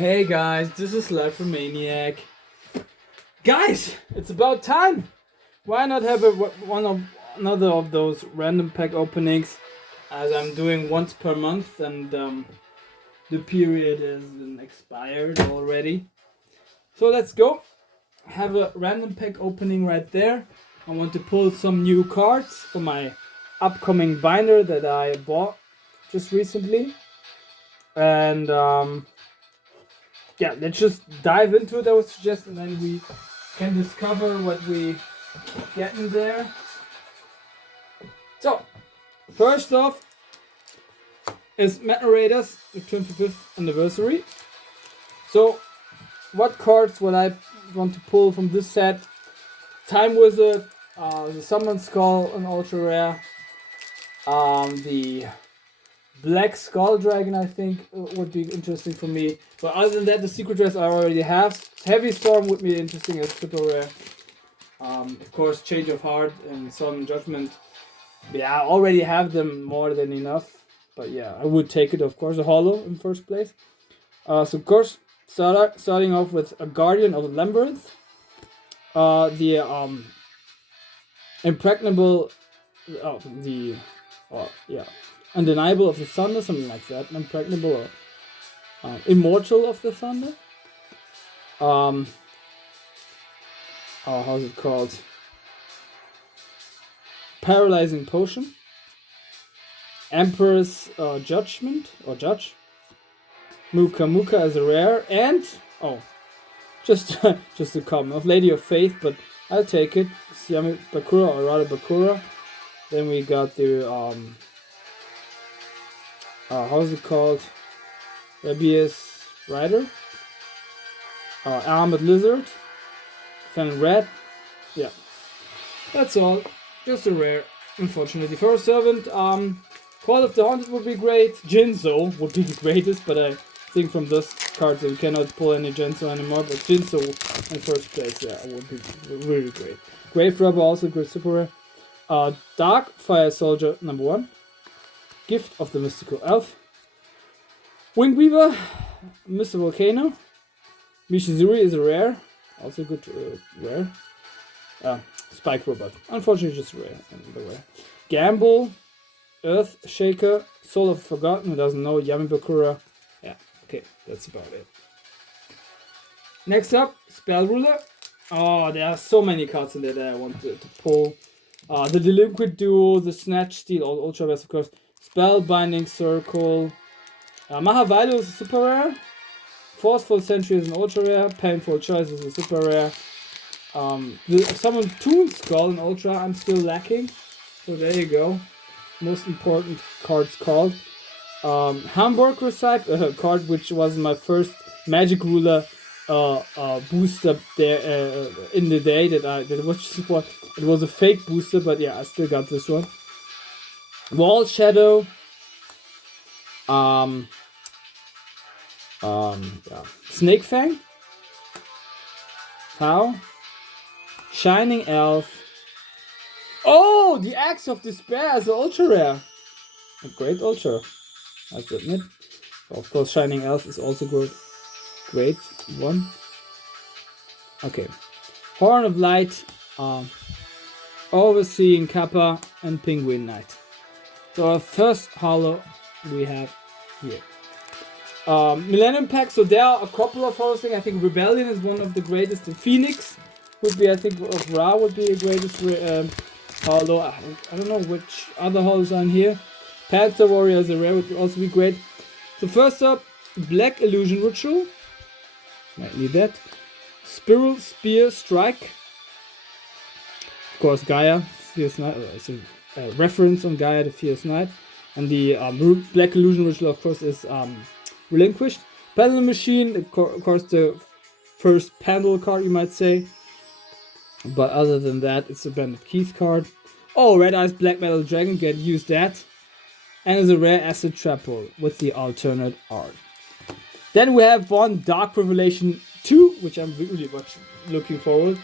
Hey guys, this is Slifer Maniac. Guys, it's about time. Why not have another of those random pack openings, as I'm doing once per month, and the period is expired already. So let's go. Have a random pack opening right there. I want to pull some new cards for my upcoming binder that I bought just recently, and yeah, let's just dive into those suggestions, and then we can discover what we get in there. So, first off is Metal Raiders, the 25th anniversary. So, what cards would I want to pull from this set? Time Wizard, the Summon Skull, an ultra rare. The Black Skull Dragon, I think, would be interesting for me. But other than that, the Secret Dress I already have. Heavy Storm would be interesting as super rare. Of course, Change of Heart and Sun Judgment. Yeah, I already have them more than enough. But yeah, I would take it, of course, a holo in first place. So, of course, starting off with a Guardian of Labyrinth. The Impregnable. Undeniable of the Thunder, something like that. Impregnable or Immortal of the Thunder. How's it called? Paralyzing Potion. Emperor's Judgment or Judge. Muka Muka as a rare, and just a common of Lady of Faith, but I'll take it. Siami Bakura, or rather Bakura. Then we got the how's it called? Rabius Rider. Armored Lizard. Fan Red. Yeah. That's all. Just a rare, unfortunately. For a Servant, Call of the Haunted would be great. Jinzo would be the greatest, but I think from this card we cannot pull any Jinzo anymore. But Jinzo in first place, yeah, would be really great. Grave Robber, also great super rare. Dark Fire Soldier number 1. Gift of the Mystical Elf. Winged Weaver, Mr. Volcano. Mishizuri is a rare, also good rare. Spike Robot, unfortunately just rare. Gamble, Earth Shaker, Soul of the Forgotten, who doesn't know, Yami Bakura. Yeah, okay, that's about it. Next up, Spell Ruler. Oh, there are so many cards in there that I want to pull. The Delinquent Duo, the Snatch Steal, all ultra rares, of course. Spellbinding Circle. Mahavailu is a super rare. Forceful Sentry is an ultra rare. Painful Choice is a super rare. The Summon Toon Skull in ultra I'm still lacking. So there you go. Most important cards called. Hamburg Recycle, a card which was my first Magic Ruler booster there in the day that was super. It was a fake booster, but yeah, I still got this one. Wall Shadow. Snake Fang. How? Shining Elf. Oh, the Axe of Despair as an ultra rare. A great ultra, I have to admit. Of course, Shining Elf is also good. Great one. Okay. Horn of Light, Overseeing Kappa, and Penguin Knight. So our first holo we have here. Millennium Pack, so there are a couple of holos. I think Rebellion is one of the greatest. And Phoenix would be, I think, of Ra would be the greatest holo. I don't know which other holos are in here. Panther Warrior as a rare would also be great. So first up, Black Illusion Ritual. Might need that. Spiral Spear Strike. Of course, Gaia, Fierce Knight. It's a reference on Gaia, the Fierce Knight. And the Black Illusion Ritual, of course, is relinquished. Pendulum Machine, of course, the first Pendle card, you might say. But other than that, it's a Bandit Keith card. Oh, Red Eyes Black Metal Dragon, get use that. And it's a rare Acid Trapple with the alternate art. Then we have one Dark Revelation 2, which I'm really much looking forward.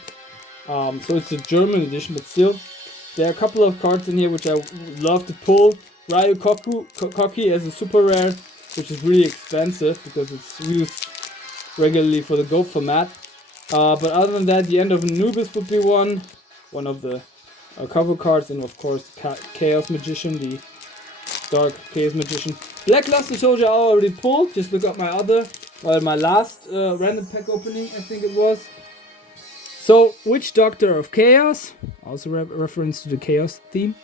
So it's a German edition, but still. There are a couple of cards in here which I would love to pull. Ryu Koki as a super rare, which is really expensive because it's used regularly for the Go format. But other than that, the End of Anubis would be one of the cover cards, and of course Chaos Magician, the Dark Chaos Magician. Blackluster Soldier I already pulled. Just look up my last random pack opening, I think it was. So, Witch Doctor of Chaos, also reference to the Chaos theme.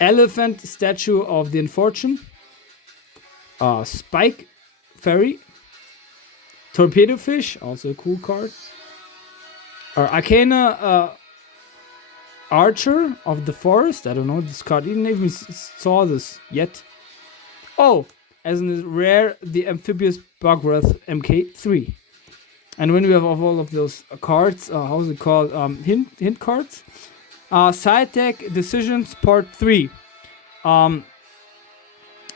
Elephant Statue of the Unfortunate. Spike Fairy. Torpedo Fish, also a cool card. Arcana Archer of the Forest. I don't know this card. I didn't even saw this yet. Oh, as in the rare, the Amphibious Bugwrath MK3. And when we have all of those cards, how's it called? Hint cards. Side deck Decisions Part 3.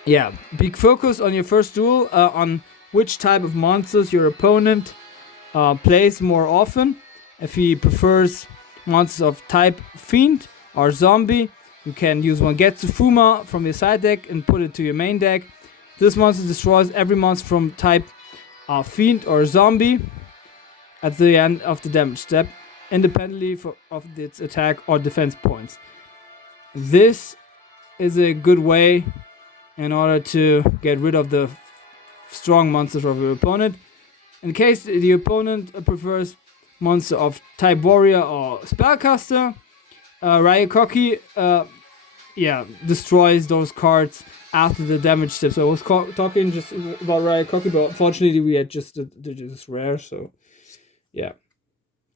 Yeah, big focus on your first duel on which type of monsters your opponent plays more often. If he prefers monsters of type Fiend or Zombie, you can use one Getsufuma from your side deck and put it to your main deck. This monster destroys every monster from type Fiend or Zombie at the end of the damage step, independently of its attack or defense points. This is a good way in order to get rid of the strong monsters of your opponent. In case the opponent prefers monster of type Warrior or Spellcaster, Ryakoki destroys those cards after the damage step. So I was talking just about Ryakoki, but unfortunately we had just this rare, so yeah.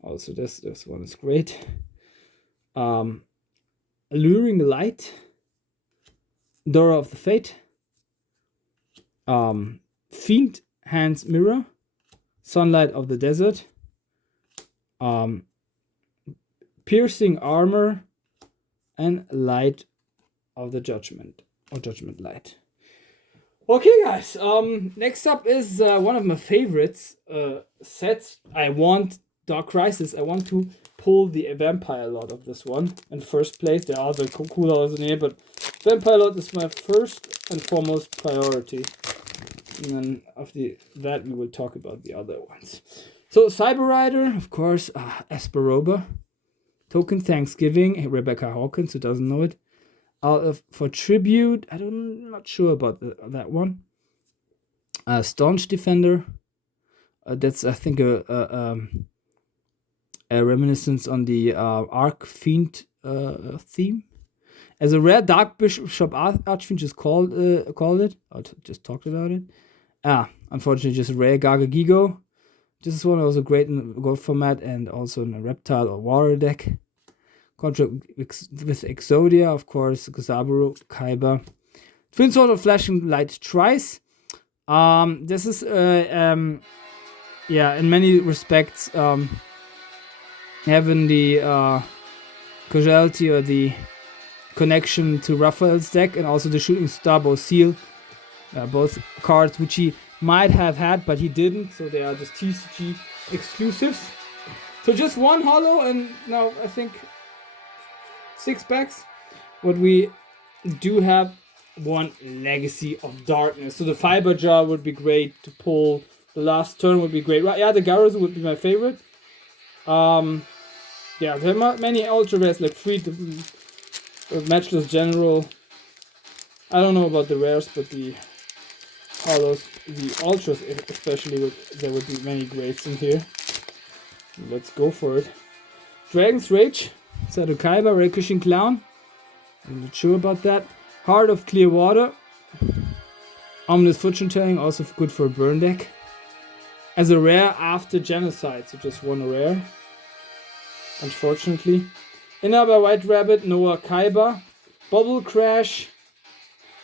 Also this one is great. Alluring Light, Dora of the Fate, Fiend Hand's Mirror, Sunlight of the Desert, Piercing Armor, and Light of the Judgment, or Judgment Light. Okay, guys. Next up is one of my favorites sets. I want Dark Crisis. I want to pull the Vampire Lord of this one in first place. There are other cool ones in here, but Vampire Lord is my first and foremost priority. And then after that, we will talk about the other ones. So, Cyber Rider, of course, Esperoba. Token Thanksgiving, Rebecca Hawkins, who doesn't know it. For Tribute, I'm not sure about that one. Staunch Defender. That's, I think, a reminiscence on the Arc Fiend theme. As a rare, Dark Bishop Archfiend just called it. I just talked about it. Unfortunately, just a rare Gargagigo. This is one also great in the Gold format and also in a Reptile or Water deck. Contract with Exodia, of course, Gazaburo, Kaiba. Twin Sword of Flashing Light Trice. This is, in many respects, having the causality or the connection to Raphael's deck and also the Shooting Star Bow Seal. Both cards which he might have had, but he didn't, so they are just TCG exclusives. So just one holo, and now I think 6 packs. What we do have, one Legacy of Darkness. So the Fiber Jar would be great to pull. The last turn would be great. Right? Yeah, the Garrison would be my favorite. There are many ultra rares like Freed, Matchless General. I don't know about the rares, but the holos, the ultras especially, there would be many greats in here. Let's go for it. Dragon's Rage, Sadokaiba, Raykushin Clown. I'm not sure about that. Heart of Clear Water. Ominous Fortune Telling, also good for a burn deck. As a rare after Genocide, so just one rare. Unfortunately. Inaba White Rabbit, Noah Kaiba. Bubble Crash.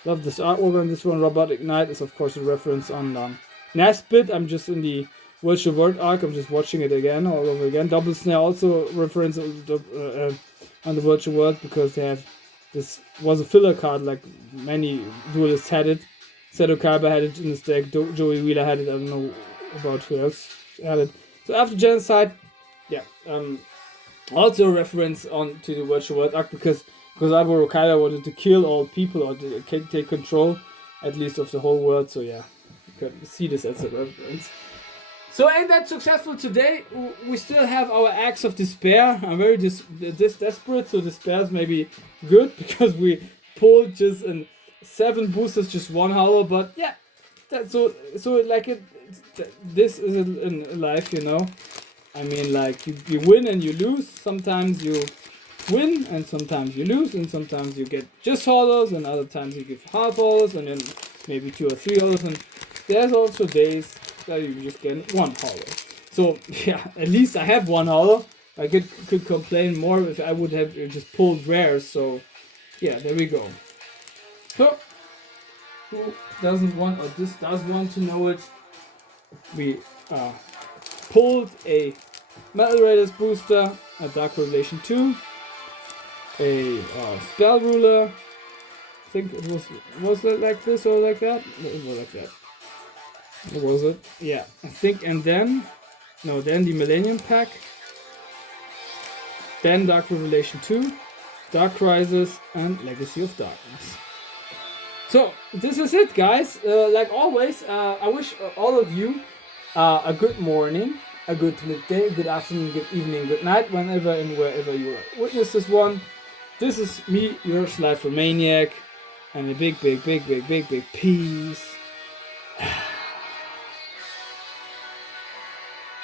Love this artwork on this one. Robotic Knight is of course a reference on Nesbit. I'm just in the Virtual World arc. I'm just watching it again, all over again. Double Snare also reference on the Virtual World because they have this was a filler card like many duelists had it. Seto Kaiba had it in his deck. Joey Wheeler had it. I don't know about who else had it. So after Genocide, also a reference on to the Virtual World arc because Aburo Kaiba wanted to kill all people or to take control at least of the whole world. So yeah, you can see this as a reference. So ain't that successful today? We still have our Axe of Despair. I'm very desperate, so Despair is maybe good because we pulled just in 7 boosters, just 1 hollow. But yeah, so like this is in life, you know. I mean, like you win and you lose. Sometimes you win and sometimes you lose, and sometimes you get just hollows, and other times you give half hollows, and then maybe 2 or 3 hollows. And there's also days that you just get 1 hollow. So yeah, at least I have 1 hollow. I could complain more if I would have just pulled rares. So yeah, there we go. So who doesn't want, or this does want to know it? We pulled a Metal Raiders booster, a Dark Revelation 2, a Spell Ruler. I think it was it like this or like that? It was like that. What was it? Yeah, I think, and then the Millennium Pack, then Dark Revelation 2, Dark Crisis, and Legacy of Darkness. So this is it, guys. Like always, I wish all of you a good morning, a good midday, good afternoon, good evening, good night, whenever and wherever you witness this one. This is me, your Slifer Maniac, and a big peace.